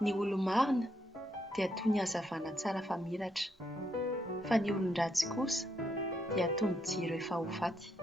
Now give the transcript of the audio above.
Ny olo-marina dia toy ny hazavana tsara fa miratra, fa ny olon-dratsy kosa dia toy ny jiro efa ho faty.